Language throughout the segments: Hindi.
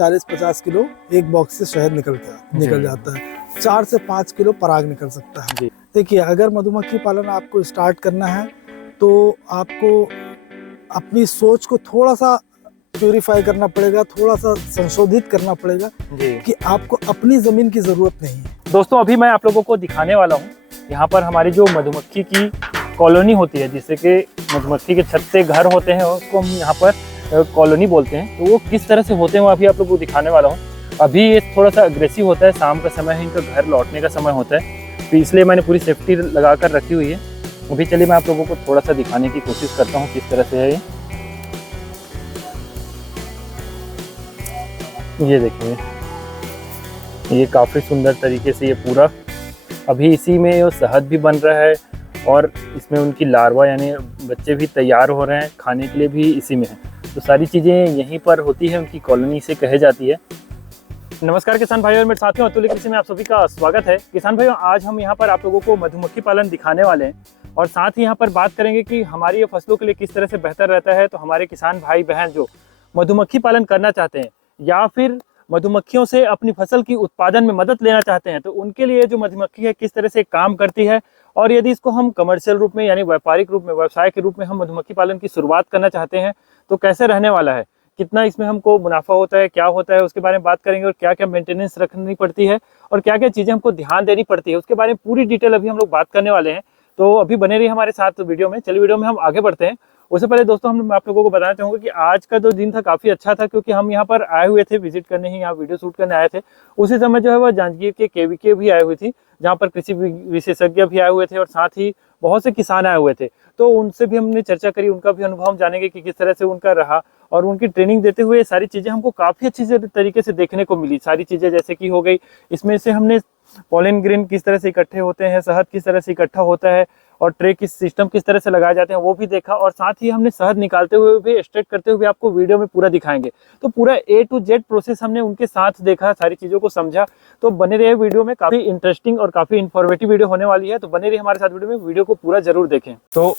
40-50 किलो एक बॉक्स से शहद निकल जाता है। 4 से 5 किलो पराग निकल सकता है। देखिए, अगर मधुमक्खी पालन आपको स्टार्ट करना है तो आपको अपनी सोच को थोड़ा सा प्यूरिफाई करना पड़ेगा, थोड़ा सा संशोधित करना पड़ेगा कि आपको अपनी ज़मीन की ज़रूरत नहीं है। दोस्तों, अभी मैं आप लोगों को दिखाने वाला हूँ यहाँ पर हमारी जो मधुमक्खी की कॉलोनी होती है, जिससे कि मधुमक्खी के छत से घर होते हैं, उसको हम यहाँ पर कॉलोनी बोलते हैं। तो वो किस तरह से होते हैं वो अभी आप लोगों को दिखाने वाला हूँ। अभी ये थोड़ा सा अग्रेसिव होता है, शाम का समय है, इनका घर लौटने का समय होता है, तो इसलिए मैंने पूरी सेफ्टी लगा कर रखी हुई है। अभी चलिए मैं आप लोगों को थोड़ा सा दिखाने की कोशिश करता हूँ किस तरह से है ये देखिए, ये काफ़ी सुंदर तरीके से ये पूरा अभी इसी में वो शहद भी बन रहा है और इसमें उनकी लार्वा यानी बच्चे भी तैयार हो रहे हैं, खाने के लिए भी इसी में है। तो सारी चीज़ें यहीं पर होती है, उनकी कॉलोनी से कही जाती है। नमस्कार किसान भाइयों और मेरे साथियों, अतुल्य कृषि में आप सभी का स्वागत है। किसान भाइयों, आज हम यहाँ पर आप लोगों को मधुमक्खी पालन दिखाने वाले हैं और साथ ही यहाँ पर बात करेंगे कि हमारी ये फसलों के लिए किस तरह से बेहतर रहता है। तो हमारे किसान भाई बहन जो मधुमक्खी पालन करना चाहते हैं या फिर मधुमक्खियों से अपनी फसल की उत्पादन में मदद लेना चाहते हैं, तो उनके लिए जो मधुमक्खी है किस तरह से काम करती है, और यदि इसको हम कमर्शियल रूप में यानी व्यापारिक रूप में, व्यवसाय के रूप में हम मधुमक्खी पालन की शुरुआत करना चाहते हैं तो कैसे रहने वाला है, कितना इसमें हमको मुनाफा होता है, क्या होता है, उसके बारे में बात करेंगे। और क्या क्या मेंटेनेंस रखनी पड़ती है और क्या क्या चीज़ें हमको ध्यान देनी पड़ती है, उसके बारे में पूरी डिटेल अभी हम लोग बात करने वाले हैं। तो अभी बने रहिए हमारे साथ वीडियो में। चलिए वीडियो में हम आगे बढ़ते हैं। उससे पहले दोस्तों हम आप लोगों को बताना चाहूँगा कि आज का जो दिन था काफ़ी अच्छा था, क्योंकि हम यहाँ पर आए हुए थे विजिट करने, ही यहाँ वीडियो शूट करने आए थे। उसी समय जो है वह जांजगीर के केवीके भी आए हुए थी, जहाँ पर कृषि विशेषज्ञ भी आए हुए थे और साथ ही बहुत से किसान आए हुए थे। तो उनसे भी हमने चर्चा करी, उनका भी अनुभव हम जानेंगे कि किस तरह से उनका रहा, और उनकी ट्रेनिंग देते हुए सारी चीज़ें हमको काफ़ी अच्छी तरीके से देखने को मिली। सारी चीज़ें जैसे कि हो गई, इसमें से हमने पॉलन ग्रेन किस तरह से इकट्ठे होते हैं, शहद किस तरह से इकट्ठा होता है और ट्रे किस सिस्टम किस तरह से लगाए जाते हैं वो भी देखा, और साथ ही हमने शहद निकालते हुए भी, एक्सट्रैक्ट करते हुए आपको वीडियो में पूरा दिखाएंगे। तो पूरा A to Z प्रोसेस हमने उनके साथ देखा, सारी चीज़ों को समझा। तो बने रहिए वीडियो में, काफ़ी इंटरेस्टिंग और काफ़ी इन्फॉर्मेटिव वीडियो होने वाली है। तो बने रहिए हमारे साथ वीडियो में, वीडियो को पूरा जरूर देखें। तो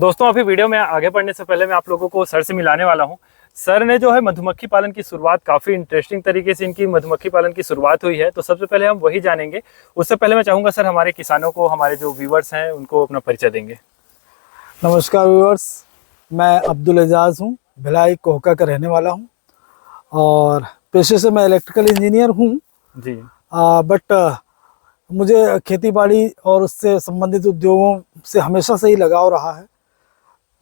दोस्तों, अभी वीडियो में आगे बढ़ने से पहले मैं आप लोगों को सर से मिलाने वाला हूँ। सर ने जो है मधुमक्खी पालन की शुरुआत, काफ़ी इंटरेस्टिंग तरीके से इनकी मधुमक्खी पालन की शुरुआत हुई है, तो सबसे पहले हम वही जानेंगे। उससे पहले मैं चाहूँगा सर हमारे किसानों को, हमारे जो व्यूवर्स हैं, उनको अपना परिचय देंगे। नमस्कार व्यूअर्स, मैं अब्दुल एजाज हूँ, भिलाई कोहका का रहने वाला हूँ और पेशे से मैं इलेक्ट्रिकल इंजीनियर हूँ जी। बट मुझे खेती बाड़ी और उससे संबंधित उद्योगों से हमेशा से ही लगाव रहा है।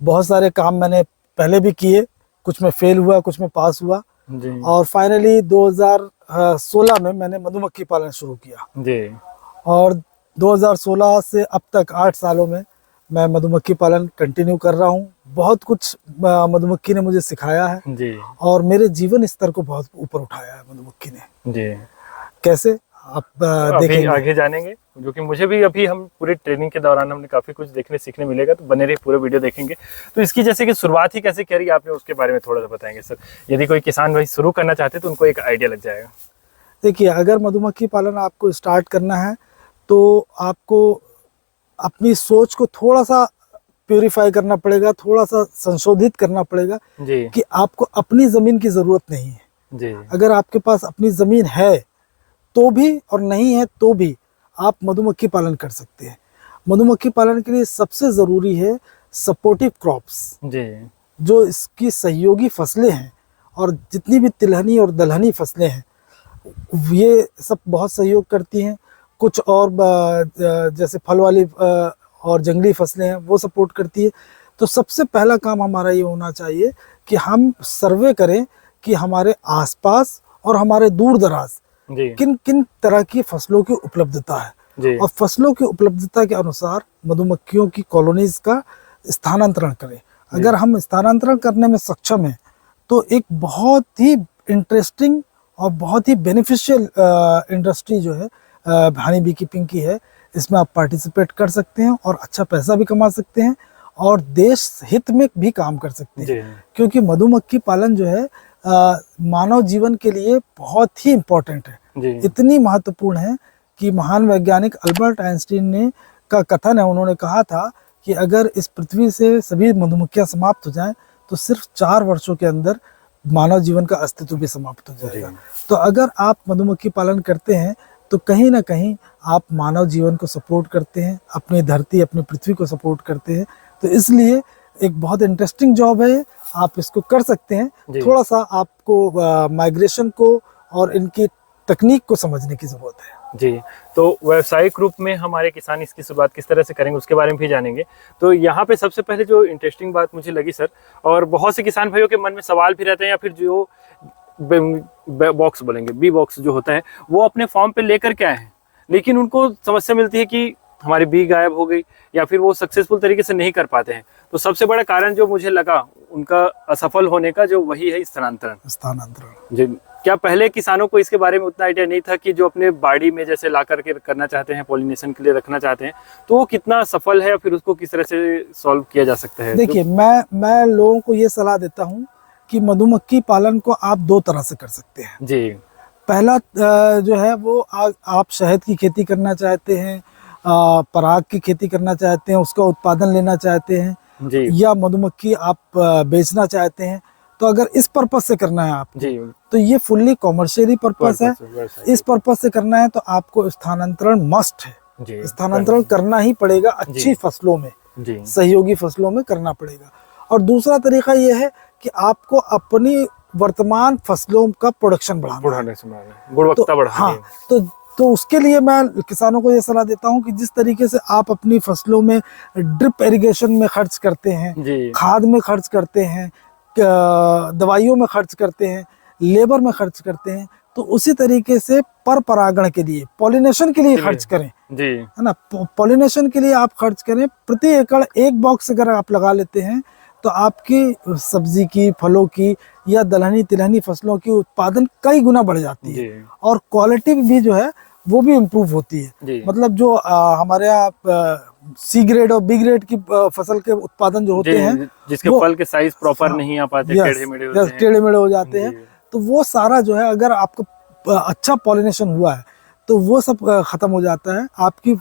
बहुत सारे काम मैंने पहले भी किए, कुछ में फेल हुआ, कुछ में पास हुआ जी। और फाइनली 2016 में मैंने मधुमक्खी पालन शुरू किया जी। और 2016 से अब तक 8 सालों में मैं मधुमक्खी पालन कंटिन्यू कर रहा हूँ। बहुत कुछ मधुमक्खी ने मुझे सिखाया है जी। और मेरे जीवन स्तर को बहुत ऊपर उठाया है मधुमक्खी ने। जी। कैसे आप अभी देखेंगे आगे जानेंगे, जो कि मुझे भी अभी हम पूरी ट्रेनिंग के दौरान हमने काफ़ी कुछ देखने सीखने मिलेगा। तो बने रहिए, पूरे वीडियो देखेंगे। तो इसकी जैसे कि शुरुआत ही कैसे करी आपने, उसके बारे में थोड़ा सा बताएंगे सर। यदि कोई किसान भाई शुरू करना चाहते तो उनको एक आइडिया लग जाएगा। देखिए, अगर मधुमक्खी पालन आपको स्टार्ट करना है तो आपको अपनी सोच को थोड़ा सा प्यूरिफाई करना पड़ेगा, थोड़ा सा संशोधित करना पड़ेगा जी। कि आपको अपनी ज़मीन की ज़रूरत नहीं है। जी। अगर आपके पास अपनी ज़मीन है तो भी और नहीं है तो भी आप मधुमक्खी पालन कर सकते हैं। मधुमक्खी पालन के लिए सबसे ज़रूरी है सपोर्टिव क्रॉप्स, जी। जो इसकी सहयोगी फसलें हैं, और जितनी भी तिलहनी और दलहनी फसलें हैं ये सब बहुत सहयोग करती हैं। कुछ और जैसे फल वाली और जंगली फसलें हैं वो सपोर्ट करती है। तो सबसे पहला काम हमारा ये होना चाहिए कि हम सर्वे करें कि हमारे आसपास और हमारे दूर दराज किन किन तरह की फसलों की उपलब्धता है, और फसलों की उपलब्धता के अनुसार मधुमक्खियों की कॉलोनीज का स्थानांतरण करें। अगर हम स्थानांतरण करने में सक्षम हैं तो एक बहुत ही इंटरेस्टिंग और बहुत ही बेनिफिशियल इंडस्ट्री जो है हनी बी कीपिंग की है, इसमें आप पार्टिसिपेट कर सकते हैं और अच्छा पैसा भी कमा सकते हैं और देश हित में भी काम कर सकते हैं। क्योंकि मधुमक्खी पालन जो है मानव जीवन के लिए बहुत ही इम्पोर्टेंट है, इतनी महत्वपूर्ण है कि महान वैज्ञानिक अल्बर्ट आइंस्टीन ने का कथन है, उन्होंने कहा था कि अगर इस पृथ्वी से सभी मधुमक्खियां समाप्त हो जाएं तो सिर्फ 4 वर्षों के अंदर मानव जीवन का अस्तित्व भी समाप्त हो जाएगा। जी। तो अगर आप मधुमक्खी पालन करते हैं तो कहीं ना कहीं आप मानव जीवन को सपोर्ट करते हैं, अपनी धरती, अपनी पृथ्वी को सपोर्ट करते हैं। तो इसलिए एक बहुत इंटरेस्टिंग जॉब है ये, आप इसको कर सकते हैं। जी। थोड़ा सा आपको माइग्रेशन को और इनकी तकनीक को समझने की ज़रूरत है। जी, तो व्यावसायिक रूप में हमारे किसान इसकी शुरुआत किस तरह से करेंगे उसके बारे में भी जानेंगे। तो यहाँ पे सबसे पहले जो इंटरेस्टिंग बात मुझे लगी सर, और बहुत से किसान भाइयों के मन में सवाल भी रहते हैं, या फिर जो बॉक्स बोलेंगे, बी बॉक्स जो होता है, वो अपने फॉर्म पे लेकर के आए हैं, लेकिन उनको समस्या मिलती है कि हमारी बी गायब हो गई, या फिर वो सक्सेसफुल तरीके से नहीं कर पाते हैं। तो सबसे बड़ा कारण जो मुझे लगा उनका असफल होने का, जो वही है स्थानांतरण। जी, क्या पहले किसानों को इसके बारे में उतना आइडिया नहीं था कि जो अपने बाड़ी में जैसे ला करके करना चाहते हैं, पॉलिनेशन के लिए रखना चाहते हैं, तो वो कितना सफल है, फिर उसको किस तरह से सॉल्व किया जा सकता है? देखिए, मैं लोगों को ये सलाह देता हूँ कि मधुमक्खी पालन को आप दो तरह से कर सकते हैं। जी। पहला जो है वो आप शहद की खेती करना चाहते हैं, पराग की खेती करना चाहते हैं, उसका उत्पादन लेना चाहते हैं, जी। या मधुमक्खी आप बेचना चाहते हैं। तो अगर इस पर्पस से करना है आपको, जी, तो ये फुल्ली कॉमर्शियली पर्पस है। इस पर्पस से करना है तो आपको स्थानांतरण मस्ट है, जी, स्थानांतरण करना ही पड़ेगा। अच्छी फसलों में, जी, सहयोगी फसलों में करना पड़ेगा। और दूसरा तरीका ये है कि आपको अपनी वर्तमान फसलों का प्रोडक्शन बढ़ाना है, गुणवत्ता बढ़ानी हाँ, है। तो उसके लिए मैं किसानों को ये सलाह देता हूँ कि जिस तरीके से आप अपनी फसलों में ड्रिप इरिगेशन में खर्च करते हैं, जी, खाद में खर्च करते हैं, दवाइयों में खर्च करते हैं, लेबर में खर्च करते हैं, तो उसी तरीके से पर परागण के लिए, पॉलिनेशन के लिए खर्च करें, जी, है ना। पॉलिनेशन के लिए आप खर्च करें। प्रति एकड़ एक बॉक्स अगर आप लगा लेते हैं तो आपकी सब्जी की, फलों की या दलहनी तिलहनी फसलों की उत्पादन कई गुना बढ़ जाती है, जी, और क्वालिटी भी जो है वो भी इम्प्रूव होती है। जी, मतलब जो हमारे यहाँ सी ग्रेड और बी ग्रेड की फसल के उत्पादन जो होते हैं, जिसके वो फल के साइज प्रॉपर नहीं आ पाते, टेढ़े मेढ़े होते हैं, टेढ़े मेढ़े हो जाते हैं, जी, तो वो सारा जो है, अगर आपका अच्छा पॉलिनेशन हुआ है तो वो सब खत्म हो जाता है। आपकी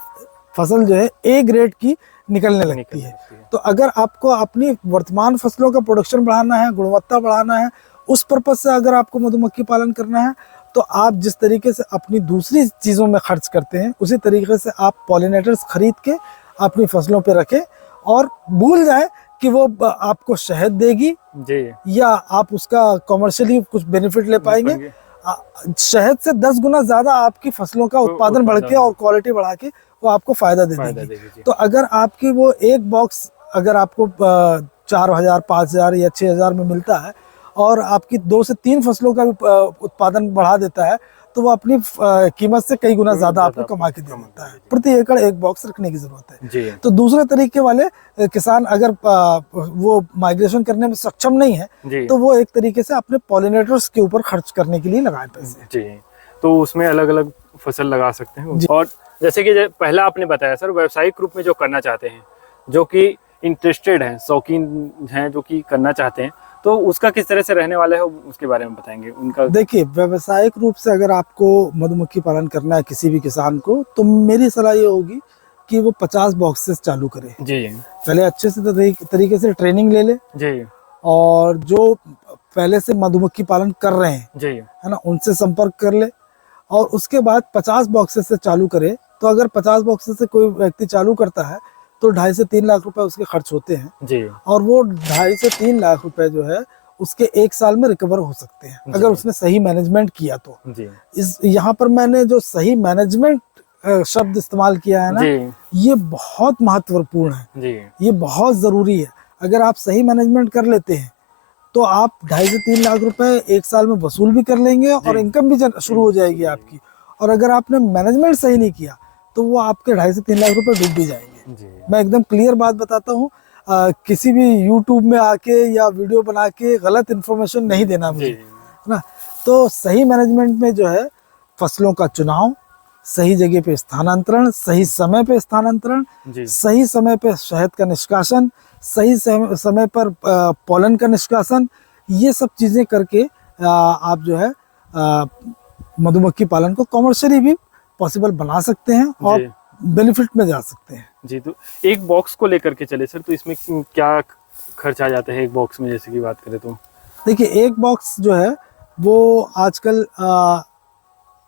फसल जो है ए ग्रेड की निकलने लगती है। तो अगर आपको अपनी वर्तमान फसलों का प्रोडक्शन बढ़ाना है, गुणवत्ता बढ़ाना है, उस पर्पज से अगर आपको मधुमक्खी पालन करना है, तो आप जिस तरीके से अपनी दूसरी चीज़ों में खर्च करते हैं, उसी तरीके से आप पॉलिनेटर्स खरीद के अपनी फसलों पे रखें, और भूल जाए कि वो आपको शहद देगी जी, या आप उसका कॉमर्शियली कुछ बेनिफिट ले पाएंगे। शहद से 10 गुना ज्यादा आपकी फसलों का उत्पादन बढ़ के और क्वालिटी बढ़ा के वो आपको फायदा दे देगी। तो अगर आपकी वो एक बॉक्स अगर आपको 4,000, 5,000 या 6,000 में मिलता है, और आपकी 2 से 3 फसलों का भी उत्पादन बढ़ा देता है, तो वो अपनी कीमत से कई गुना ज्यादा आपको कमा के दे देता है। प्रति एकड़ एक बॉक्स रखने की जरूरत है। जी। तो दूसरे तरीके वाले किसान अगर वो माइग्रेशन करने में सक्षम नहीं है, जी, तो वो एक तरीके से अपने पॉलिनेटर्स के ऊपर खर्च करने के लिए लगाए पैसे। जी, तो उसमें अलग अलग फसल लगा सकते हैं। और जैसे कि पहला आपने बताया सर, व्यावसायिक रूप में जो करना चाहते हैं, जो कि इंटरेस्टेड हैं, शौकीन हैं, जो कि करना चाहते हैं, तो उसका किस तरह से रहने वाला है उसके बारे में बताएंगे उनका। देखिए, व्यावसायिक रूप से अगर आपको मधुमक्खी पालन करना है किसी भी किसान को, तो मेरी सलाह ये होगी कि वो 50 बॉक्सेस चालू करे। जी, पहले अच्छे से तरीके से ट्रेनिंग ले ले, जी, और जो पहले से मधुमक्खी पालन कर रहे हैं, जी, है ना, उनसे संपर्क कर ले, और उसके बाद 50 बॉक्सेस से चालू करे। तो अगर 50 बॉक्सेस से कोई व्यक्ति चालू करता है तो 2.5 से 3 लाख रुपए उसके खर्च होते हैं, जी, और वो 2.5 से 3 लाख रुपए जो है उसके 1 साल में रिकवर हो सकते हैं, अगर उसने सही मैनेजमेंट किया तो। जी, यहाँ पर मैंने जो सही मैनेजमेंट शब्द इस्तेमाल किया है ना, ये बहुत महत्वपूर्ण है, जी, ये बहुत जरूरी है। अगर आप सही मैनेजमेंट कर लेते हैं तो आप 2.5 से 3 लाख रुपए 1 साल में वसूल भी कर लेंगे, और इनकम भी शुरू हो जाएगी आपकी। और अगर आपने मैनेजमेंट सही नहीं किया तो वो आपके 2.5 से 3 लाख रुपए डूब भी जाएंगे। मैं एकदम क्लियर बात बताता हूँ, किसी भी यूट्यूब में आके या वीडियो बना के गलत इन्फॉर्मेशन नहीं देना मुझे, है ना। तो सही मैनेजमेंट में जो है फसलों का चुनाव, सही जगह पे स्थानांतरण, सही समय पे स्थानांतरण, सही समय पे शहद का निष्कासन, सही समय पर पॉलन का निष्कासन, ये सब चीज़ें करके आप जो है मधुमक्खी पालन को कॉमर्शियली भी पॉसिबल बना सकते हैं और बेनिफिट में जा सकते हैं। जी, तो एक बॉक्स को लेकर के चले सर, तो इसमें क्या खर्च आ जाता है एक बॉक्स में, जैसे कि बात करें तो? देखिए एक बॉक्स जो है वो आजकल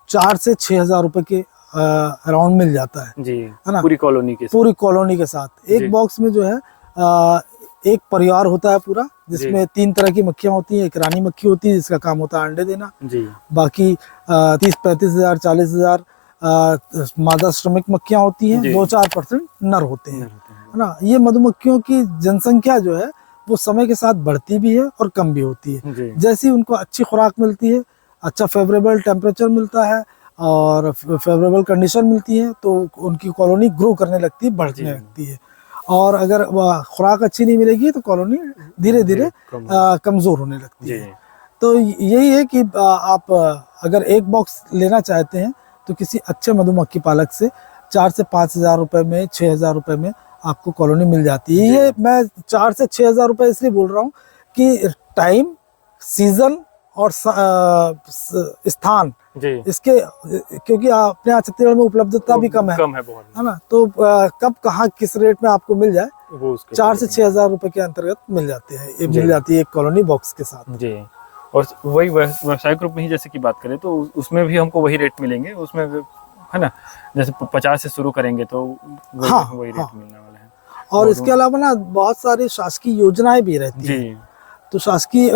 4 से 6 हज़ार रुपए के अराउंड मिल जाता जी, है ना, पूरी कॉलोनी के साथ। पूरी कॉलोनी के साथ। जी। एक बॉक्स में जो है एक परिवार होता है पूरा, जी। जिसमें 3 तरह की मक्खियाँ होती हैं। एक रानी मक्खी होती है जिसका काम होता है अंडे देना, जी बाकी 30-35 हज़ार 40 हज़ार मादा श्रमिक मक्खियाँ होती हैं, जी। 2-4% नर होते हैं, होते हैं। है ना। ये मधुमक्खियों की जनसंख्या जो है वो समय के साथ बढ़ती भी है और कम भी होती है। जी जैसी उनको अच्छी खुराक मिलती है, अच्छा फेवरेबल टेम्परेचर मिलता है और फेवरेबल कंडीशन मिलती है, तो उनकी कॉलोनी ग्रो करने लगती है, जी बढ़ने लगती है। और अगर खुराक अच्छी नहीं मिलेगी तो कॉलोनी धीरे धीरे कम कमज़ोर होने लगती जी है। तो यही है कि आप अगर एक बॉक्स लेना चाहते हैं तो किसी अच्छे मधुमक्खी पालक से 4 से 5 हज़ार रुपये में, 6 हज़ार रुपये में आपको कॉलोनी मिल जाती है। जी। ये मैं 4 से 6 हज़ार रुपये इसलिए बोल रहा हूँ कि टाइम, सीजन और स्थान जी इसके, क्योंकि अपने यहाँ छत्तीसगढ़ में उपलब्धता भी कम कम है बहुत, है ना। तो कब कहाँ किस रेट में आपको मिल जाए, वो उसके 4 से 6 हज़ार रुपये के अंतर्गत मिल जाते हैं। ये मिल जाती है एक कॉलोनी बॉक्स के साथ। जी। और वही व्यवसाय ग्रुप में ही जैसे कि बात करें तो उसमें भी हमको वही रेट मिलेंगे उसमें, है ना। जैसे 50 से शुरू करेंगे तो वही हाँ, वही रेट हाँ। मिलने वाला है। और इसके अलावा ना बहुत सारी शासकीय योजनाएं भी रहती जी हैं। तो शासकीय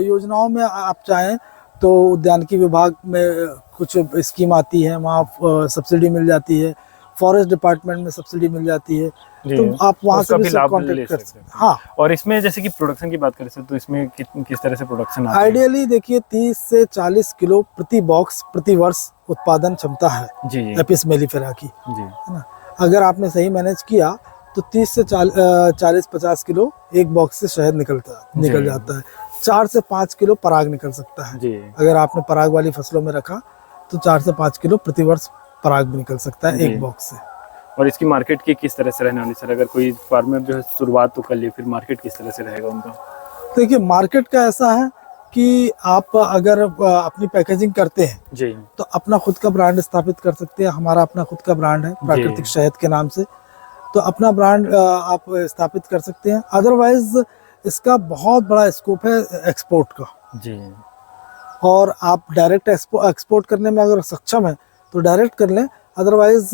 योजनाओं में आप चाहें तो उद्यानिकी विभाग में कुछ स्कीम आती है, वहाँ सब्सिडी मिल जाती है। फॉरेस्ट डिपार्टमेंट में सब्सिडी मिल जाती है, जी, तो आप वहाँ से उसका भी भी लाभ ले कॉन्टेक्ट कर सकते सकते हैं। हैं। हाँ, और इसमें जैसे कि प्रोडक्शन की बात करें सर, तो इसमें किस तरह से प्रोडक्शन आता है? आइडियली देखिए 30 से 40 किलो प्रति बॉक्स प्रति वर्ष उत्पादन क्षमता है जी एपिस मेलिफेरा की, जी है ना। अगर आपने सही मैनेज किया तो 30 से 40-50 किलो एक बॉक्स से शहद निकल जाता है। 4 से 5 किलो पराग निकल सकता है। जी अगर आपने पराग वाली फसलों में रखा तो 4 से 5 किलो प्रतिवर्ष पराग भी निकल सकता है जी। एक बॉक्स से। और इसकी मार्केट की किस तरह से रहने वाली सर? अगर कोई फार्मर जो है शुरुआत तो कर लिए, फिर मार्केट किस तरह से रहेगा उनका? देखिए मार्केट का ऐसा है कि आप अगर अपनी पैकेजिंग करते हैं जी तो अपना खुद का ब्रांड स्थापित कर सकते हैं। हमारा अपना खुद का ब्रांड है प्राकृतिक शहद के नाम से, तो अपना ब्रांड आप स्थापित कर सकते हैं। अदरवाइज इसका बहुत बड़ा स्कोप है एक्सपोर्ट का, जी और आप डायरेक्ट एक्सपोर्ट करने में अगर सक्षम है तो डायरेक्ट कर लें। अदरवाइज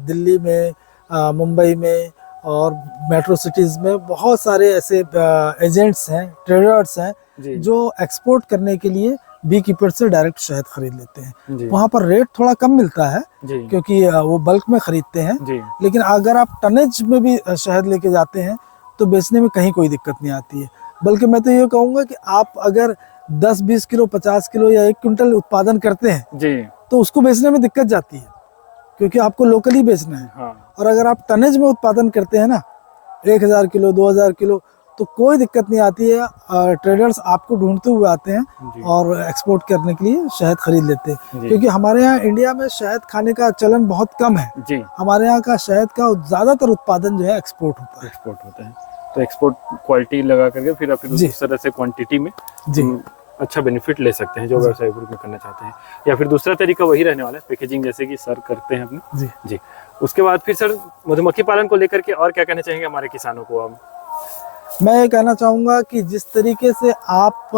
दिल्ली में, मुंबई में और मेट्रो सिटीज़ में बहुत सारे ऐसे एजेंट्स हैं, ट्रेडर्स हैं जी जो एक्सपोर्ट करने के लिए बी कीपर से डायरेक्ट शहद खरीद लेते हैं। जी वहाँ पर रेट थोड़ा कम मिलता है जी क्योंकि वो बल्क में खरीदते हैं, जी लेकिन अगर आप टनेज में भी शहद लेके जाते हैं तो बेचने में कहीं कोई दिक्कत नहीं आती है। बल्कि मैं तो ये कहूँगा कि आप अगर 10-20 किलो, 50 किलो या 1 क्विंटल उत्पादन करते हैं जी तो उसको बेचने में दिक्कत जाती है, क्योंकि आपको लोकली बेचना है। हाँ और अगर आप टनेज में उत्पादन करते हैं ना, 1000 किलो, 2000 किलो, तो कोई दिक्कत नहीं आती है। ट्रेडर्स आपको ढूंढते हुए आते हैं जी और एक्सपोर्ट करने के लिए शहद खरीद लेते हैं। जी क्योंकि हमारे यहाँ इंडिया में शहद खाने का चलन बहुत कम है। जी हमारे यहाँ का शहद का ज़्यादातर उत्पादन जो है एक्सपोर्ट होता है। एक्सपोर्ट होता है, तो एक्सपोर्ट क्वालिटी लगा करके फिर जी। उस तरह से क्वांटिटी में जी अच्छा बेनिफिट ले सकते हैं जो व्यवसाय ग्रुप में करना चाहते हैं। या फिर दूसरा तरीका वही रहने वाला है पैकेजिंग, जैसे कि सर करते हैं अपने। जी जी, उसके बाद फिर सर मधुमक्खी पालन को लेकर के और क्या कहना चाहेंगे हमारे किसानों को आप? मैं ये कहना चाहूँगा कि जिस तरीके से आप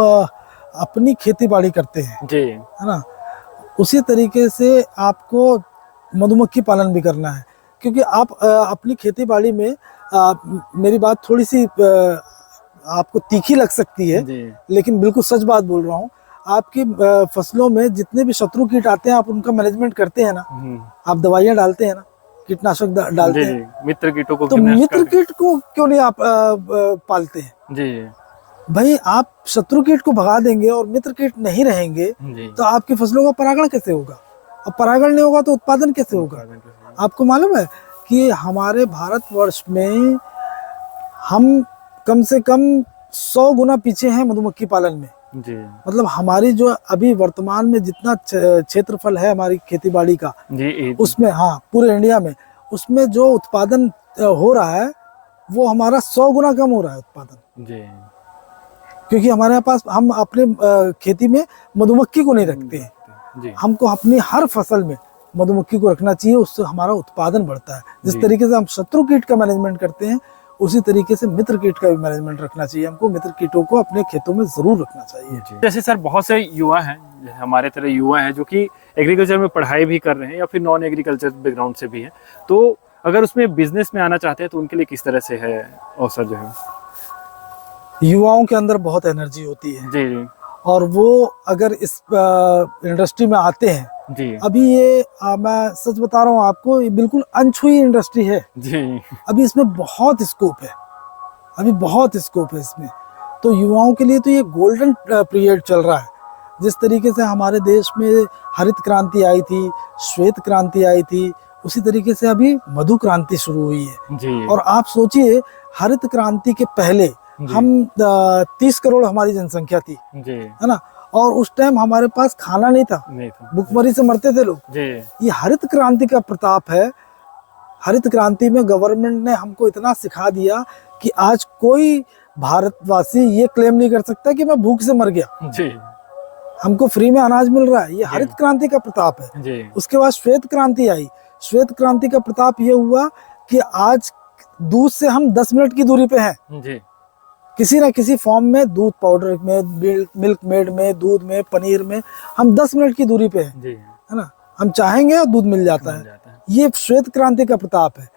अपनी खेती बाड़ी करते हैं, जी है ना, उसी तरीके से आपको मधुमक्खी पालन भी करना है। क्योंकि आप अपनी खेती बाड़ी में मेरी बात थोड़ी सी आपको तीखी लग सकती है, जी लेकिन बिल्कुल सच बात बोल रहा हूँ। आपकी फसलों में जितने भी शत्रु कीट आते हैं आप उनका मैनेजमेंट करते हैं ना, आप दवाइयाँ डालते हैं ना, कीटनाशक डालते जी हैं, जी मित्र कीटों को तो भी नष्ट मित्र कर कीट को क्यों नहीं आप पालते हैं? जी भाई आप शत्रु कीट को भगा देंगे और मित्र कीट नहीं रहेंगे जी तो आपकी फसलों का परागण कैसे होगा? अब परागण नहीं होगा तो उत्पादन कैसे होगा? आपको मालूम है कि हमारे भारतवर्ष में हम कम से कम 100 गुना पीछे हैं मधुमक्खी पालन में। जी मतलब हमारी जो अभी वर्तमान में जितना क्षेत्रफल है हमारी खेतीबाड़ी का, जी उसमें, हाँ, पूरे इंडिया में, उसमें जो उत्पादन हो रहा है वो हमारा 100 गुना कम हो रहा है उत्पादन। जी क्योंकि हमारे पास, हम अपने खेती में मधुमक्खी को नहीं रखते हैं। जी हमको अपनी हर फसल में मधुमक्खी को रखना चाहिए, उससे हमारा उत्पादन बढ़ता है। जिस जी। तरीके से हम शत्रु कीट का मैनेजमेंट करते हैं उसी तरीके से मित्र कीट का भी मैनेजमेंट रखना चाहिए हमको। मित्र कीटों को अपने खेतों में जरूर रखना चाहिए। जैसे सर बहुत से युवा हैं, हमारे तरह युवा हैं जो कि एग्रीकल्चर में पढ़ाई भी कर रहे हैं या फिर नॉन एग्रीकल्चर बैकग्राउंड से भी हैं, तो अगर उसमें बिजनेस में आना चाहते हैं तो उनके लिए किस तरह से है अवसर जो है? युवाओं के अंदर बहुत एनर्जी होती है जी जी और वो अगर इस इंडस्ट्री में आते हैं, जी अभी ये मैं सच बता रहा हूँ आपको, ये बिल्कुल अनछुई इंडस्ट्री है। जी अभी इसमें बहुत स्कोप है, अभी बहुत स्कोप है इसमें। तो युवाओं के लिए तो ये गोल्डन पीरियड चल रहा है। जिस तरीके से हमारे देश में हरित क्रांति आई थी, श्वेत क्रांति आई थी, उसी तरीके से अभी मधु क्रांति शुरू हुई है। जी और आप सोचिए, हरित क्रांति के पहले जी। हम 30 करोड़ हमारी जनसंख्या थी, जी है ना, और उस टाइम हमारे पास खाना नहीं था, नहीं था भुखमरी से मरते थे लोग। जी ये हरित क्रांति का प्रताप है। हरित क्रांति में गवर्नमेंट ने हमको इतना सिखा दिया कि आज कोई भारतवासी ये क्लेम नहीं कर सकता कि मैं भूख से मर गया। जी हमको फ्री में अनाज मिल रहा है, ये हरित क्रांति का प्रताप है। जी उसके बाद श्वेत क्रांति आई। श्वेत क्रांति का प्रताप ये हुआ कि आज दूध से हम 10 मिनट की दूरी पे हैं। जी किसी ना किसी फॉर्म में, दूध पाउडर में, मिल्क मेड में, दूध में, पनीर में, हम 10 मिनट की दूरी पे हैं, जी है ना। हम चाहेंगे और दूध मिल जाता है। ये श्वेत क्रांति का प्रताप है।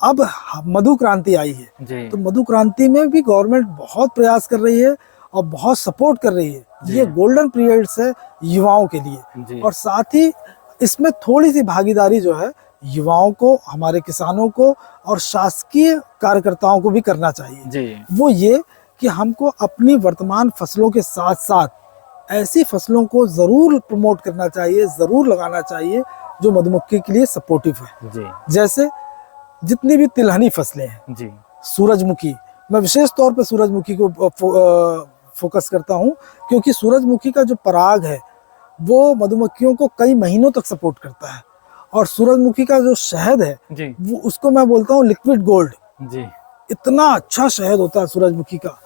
अब मधु क्रांति आई है, जी तो मधु क्रांति में भी गवर्नमेंट बहुत प्रयास कर रही है और बहुत सपोर्ट कर रही है। ये गोल्डन पीरियड्स है युवाओं के लिए। जी और साथ ही इसमें थोड़ी सी भागीदारी जो है युवाओं को, हमारे किसानों को और शासकीय कार्यकर्ताओं को भी करना चाहिए। जी वो ये कि हमको अपनी वर्तमान फसलों के साथ साथ ऐसी फसलों को जरूर प्रमोट करना चाहिए, जरूर लगाना चाहिए जो मधुमक्खी के लिए सपोर्टिव है। जी जैसे जितनी भी तिलहनी फसलें हैं, जी सूरजमुखी, मैं विशेष तौर पे सूरजमुखी को फोकस करता हूँ, क्योंकि सूरजमुखी का जो पराग है वो मधुमक्खियों को कई महीनों तक सपोर्ट करता है। और सूरजमुखी का जो शहद है जी वो, उसको मैं बोलता हूँ लिक्विड गोल्ड। जी इतना अच्छा शहद होता है सूरजमुखी का।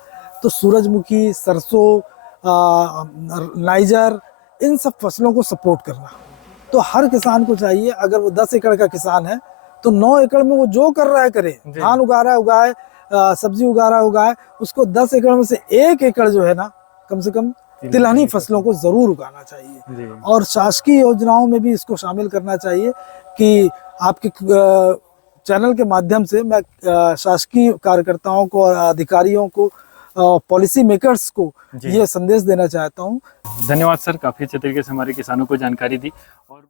तो सूरजमुखी, सरसों, नाइजर, इन सब फसलों को सपोर्ट करना तो हर किसान को चाहिए। अगर वो 10 एकड़ का किसान है तो 9 एकड़ में वो जो कर रहा है करे, धान उगा रहा है उगाए, सब्जी उगा रहा है उगाए, उसको 10 एकड़ में से 1 एकड़ जो है ना, कम से कम तिलहनी फसलों को जरूर उगाना चाहिए। और शासकीय योजनाओं में भी इसको शामिल करना चाहिए। कि आपके चैनल के माध्यम से मैं शासकीय कार्यकर्ताओं को, अधिकारियों को, पॉलिसी मेकर्स को ये संदेश देना चाहता हूँ। धन्यवाद सर, काफी अच्छे तरीके से हमारे किसानों को जानकारी दी। और